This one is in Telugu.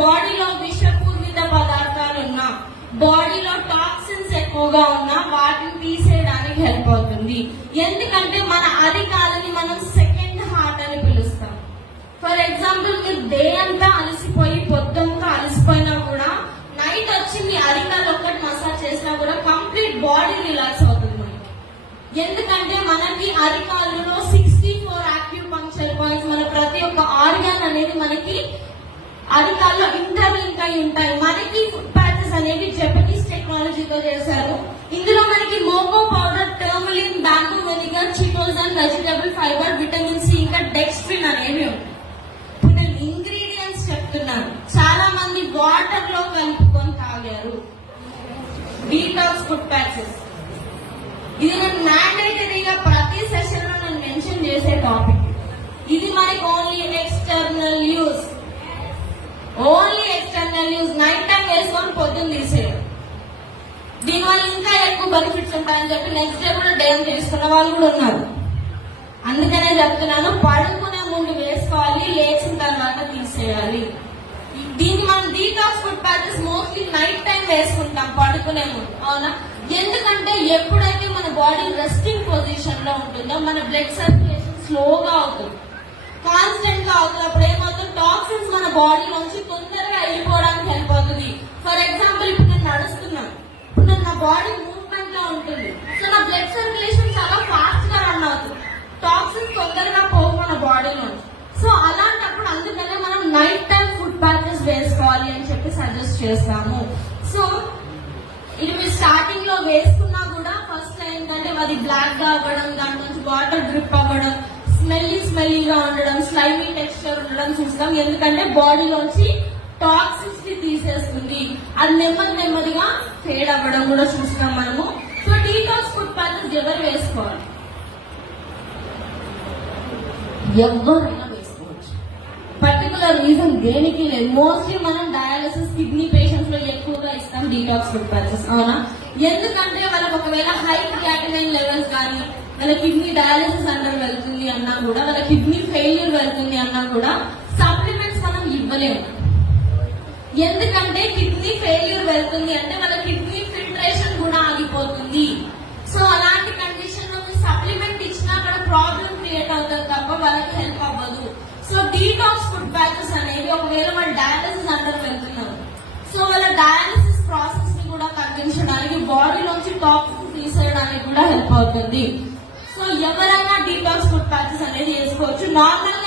బాడీలో విషపూరిత పదార్థాలు ఉన్నా, బాడీలో టాక్సిన్స్ ఎక్కువగా ఉన్నా వాటిని తీసేయడానికి హెల్ప్ అవుతుంది. ఎందుకంటే మన అరికాలని మనం సెకండ్ హార్ట్ అని పిలుస్తాం. ఫర్ ఎగ్జాంపుల్, మీరు డే అంతా అలసిపోయి పొద్దుంతా అలసిపోయినా కూడా నైట్ వచ్చి మీ అరికాలు ఒక్కటి మసాజ్ చేసినా కూడా కంప్లీట్ బాడీ రిలాక్స్ అవుతుంది మనకి. ఎందుకంటే మనకి అరికాలలో 64 యాక్టివ్ పంక్చర్ పాయింట్స్, మన ప్రతి ఒక్క ఆర్గాన్ అనేది మనకి అరికాల్లో ఇంటర్లింక్ అయి ఉంటాయి. మనకి ఫుడ్ ప్యాచెస్ అనేవి జపనీస్ టెక్నాలజీతో చేశారు. ఇందులో మనకి మోకో powder, tourmaline, bamboo vinegar, chitosan, vegetable fibre, vitamin C, ఇంకా డెక్స్ట్రిన్ అనేవి ఉంటాయి. ఇప్పుడు నేను ఇంగ్రీడియంట్స్ చెప్తున్నాను. చాలా మంది వాటర్ లో కలుపుకొని తాగారు డీటాక్స్ ఫుడ్ ప్యాచెస్. ఇది నేను మ్యాండేటరీగా ప్రతి సెషన్ లో నేను మెన్షన్ చేసే టాపిక్. ఇది మనకి only external use, night time వేసుకొని పొద్దున్న తీసేయడం. దీనివల్ల ఇంకా ఎక్కువ బెనిఫిట్స్ ఉంటాయని చెప్పి నెక్స్ట్ డే కూడా డేమ్ తీసుకున్న వాళ్ళు కూడా ఉన్నారు. అందుకనే చెప్తున్నాను, పడుకునే ముందు వేసుకోవాలి, లేచిన తర్వాత తీసేయాలి. దీన్ని మనం detox food patches mostly night time వేసుకుంటాం పడుకునే ముందు, అవునా? ఎందుకంటే ఎప్పుడైతే మన బాడీ రెస్టింగ్ పొజిషన్ లో ఉంటుందో మన బ్లడ్ సర్క్యులేషన్ స్లోగా అవుతుంది, కాన్స్టెంట్ గా అవుతుంది. అప్పుడు ఏమవుతుంది, టాక్సిన్స్ మన బాడీ నుంచి తొందరగా వెళ్ళిపోవడానికి హెల్ప్ అవుతుంది. ఫర్ ఎగ్జాంపుల్, ఇప్పుడు నేను నడుస్తున్నాను, ఇప్పుడు నా బాడీ మూవ్మెంట్ లో ఉంటుంది, సో నా బ్లడ్ సర్క్యులేషన్ చాలా ఫాస్ట్ గా రన్ అవుతుంది, టాక్సిన్స్ తొందరగా పోవు మన బాడీ నుంచి. సో అలాంటప్పుడు అందుకనే మనం నైట్ టైం ఫుడ్ ప్యాచెస్ వేసుకోవాలి అని చెప్పి సజెస్ట్ చేస్తాము. సో ఇది మీరు స్టార్టింగ్ లో వేసుకున్నా కూడా ఫస్ట్ ఏంటంటే అది బ్లాక్ గా అవ్వడం, దాని నుంచి వాటర్ డ్రిప్ అవ్వడం, స్మెల్లీగా ఉండడం, స్లైమీ టెక్స్చర్ ఉండడం చూస్తాం. ఎందుకంటే బాడీలోంచి టాక్సిన్స్ ని తీసేస్తుంది, అది నెమ్మదిగా ఫేడ్ అవ్వడం కూడా చూస్తాం మనము. సో డీటాక్స్ ఫుడ్ ప్యాచెస్ ఎవరు వేసుకోవాలి? ఎవరైనా వేసుకోవచ్చు, పర్టికులర్ రీజన్ దేనికి లేదు. మోస్ట్లీ మనం డయాలసిస్, కిడ్నీ పేషెంట్స్ లో ఎక్కువగా ఇస్తాం డీటాక్స్ ఫుడ్ ప్యాచెస్, అవునా? ఎందుకంటే వాళ్ళకి ఒకవేళ హై క్రియాటినైన్ లెవెల్స్ కానీ, వాళ్ళ కిడ్నీ డయాలసిస్ అండర్ వెళ్తుంది అన్నా కూడా, వాళ్ళ కిడ్నీ ఫెయిల్యూర్ వెళ్తుంది అన్నా కూడా సప్లిమెంట్స్ మనం ఇవ్వలేము. ఎందుకంటే కిడ్నీ ఫెయిల్యూర్ వెళ్తుంది అంటే వాళ్ళ కిడ్నీ ఫిల్టరేషన్ కూడా ఆగిపోతుంది. సో అలాంటి కండిషన్ లో సప్లిమెంట్ ఇచ్చినా అక్కడ ప్రాబ్లం క్రియేట్ అవుతుంది తప్ప వాళ్ళకి హెల్ప్ అవ్వదు. సో డీటాక్స్ ఫుడ్ ప్యాచెస్ అనేది ఒకవేళ వాళ్ళు డయాలసిస్ అండర్ వెళ్తున్నారు, సో వాళ్ళ డయాలసిస్ ప్రాసెస్ ని కూడా తగ్గించడానికి, బాడీలోంచి టాక్సిన్స్ తీసేయడానికి కూడా హెల్ప్ అవుతుంది. సో ఎవరైనా డీటాక్స్ ఫుడ్ ప్యాచెస్ అనేది చేసుకోవచ్చు. నార్మల్